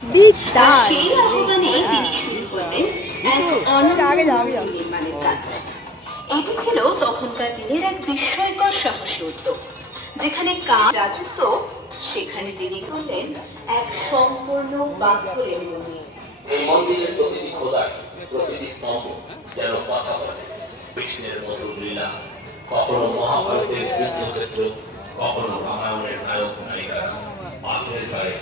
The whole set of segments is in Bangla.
সেই আহ্বানে তিনি শুরু করলেন এক অনন্য নির্মাণের কাজ। এটি ছিল তখনকার দিনের এক বিস্ময়কর সাহসী উদ্যোগ। যেখানে কাজ রাজত্ব, সেখানে তিনি করলেন এক সম্পূর্ণ পাথরের মন্দির। এই মন্দিরের প্রতিটি খোদাই, প্রতিটি স্তম্ভ যেন কথা বলে। কৃষ্ণের মধুর লীলা, কখনো মহাভারতের যুদ্ধক্ষেত্র, কখনো রামায়ণের নায়ক নায়িকারা পাথরের গায়ে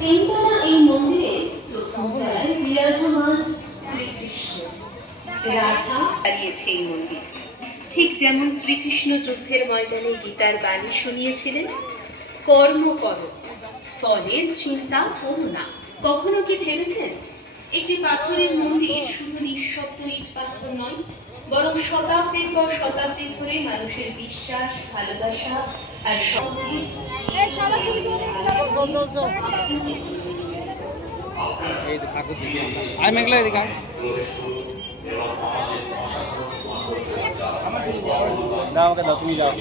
তিনতলা এই মন্দিরে প্রথম তলায় বিরাজমান শ্রীকৃষ্ণ, রাধা দাঁড়িয়েছে এই মন্দির। ঠিক যেমন শ্রীকৃষ্ণ যুদ্ধের ময়দানে গীতার বাণী শুনিয়েছিলেন, কর্ম করো, ফলের চিন্তা করো না। কখনো কি ভেবেছেন একটি পাথরের মন্দির শুধু নিঃশব্দ ইট পাথর নয়, বরং শতাব্দীর পর শতাব্দী ধরে মানুষের বিশ্বাস, ভালোবাসা আর তুমি যাও।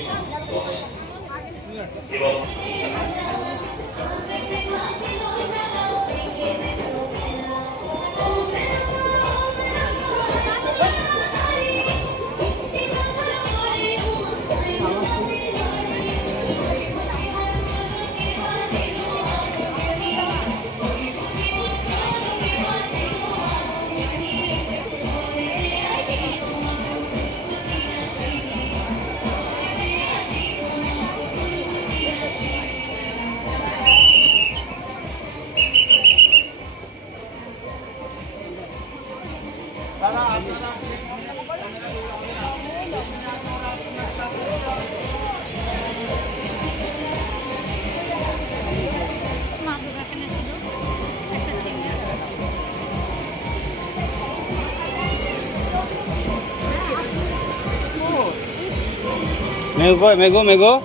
Mego. Mego.